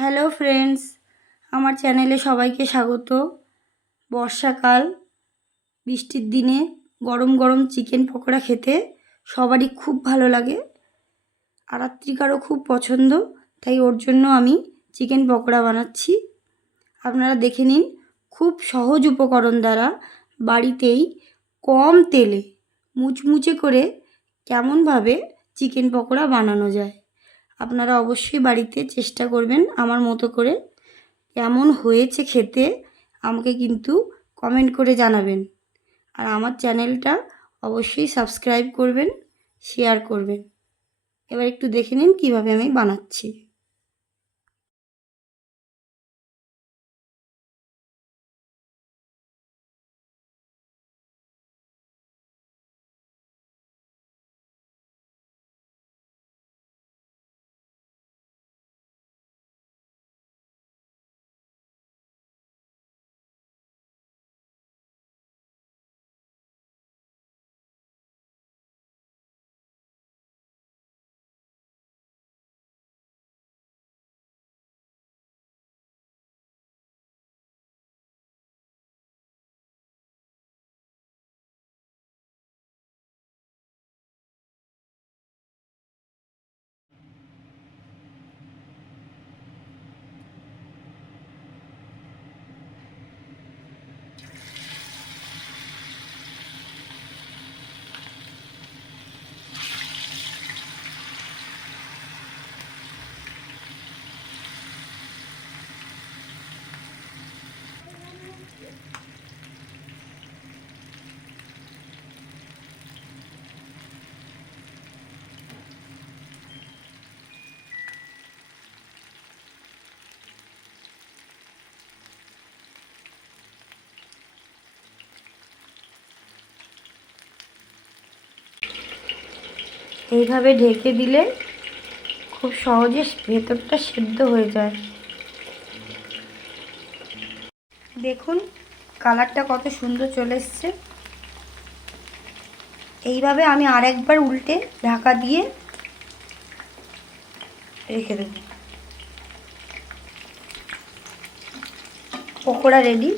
Hello friends, আমার চ্যানেলে সবাইকে স্বাগত। বর্ষাকাল, বৃষ্টির দিনে গরম গরম চিকেন পকোড়া খেতে সবারই খুব ভালো লাগে। আরাত্রিকারও খুব পছন্দ, তাই ওর জন্য আমি চিকেন পকোড়া বানাচ্ছি। আপনারা দেখে নিন, খুব সহজ উপকরণ দ্বারা বাড়িতেই কম তেলে মুচমুচে করে কেমনভাবে চিকেন পকোড়া বানানো যায়। আপনারা অবশ্যই বাড়িতে চেষ্টা করবেন আমার মতো করে। কেমন হয়েছে খেতে আমাকে কিন্তু কমেন্ট করে জানাবেন। আর আমার চ্যানেলটা অবশ্যই সাবস্ক্রাইব করবেন, শেয়ার করবেন। এবার একটু দেখে নিন কীভাবে আমি বানাচ্ছি। এইভাবে ঢেকে দিলে খুব সহজে ভেতরটা সেদ্ধ হয়ে যায়। দেখুন কালারটা কত সুন্দর চলে এসছে। এইভাবে আমি আরেকবার উল্টে ঢাকা দিয়ে রেখে দেব। পকোড়া রেডি।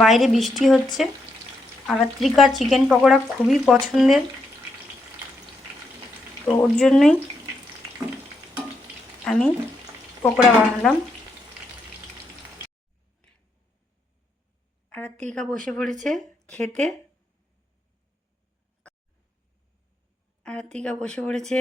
বাইরে বৃষ্টি হচ্ছে। আরাত্রিকার চিকেন পকোড়া খুবই পছন্দের, তো ওর জন্যই আমি পকোড়া বানালাম। আরাত্রিকা বসে পড়েছে খেতে। আরাত্রিকা বসে পড়েছে।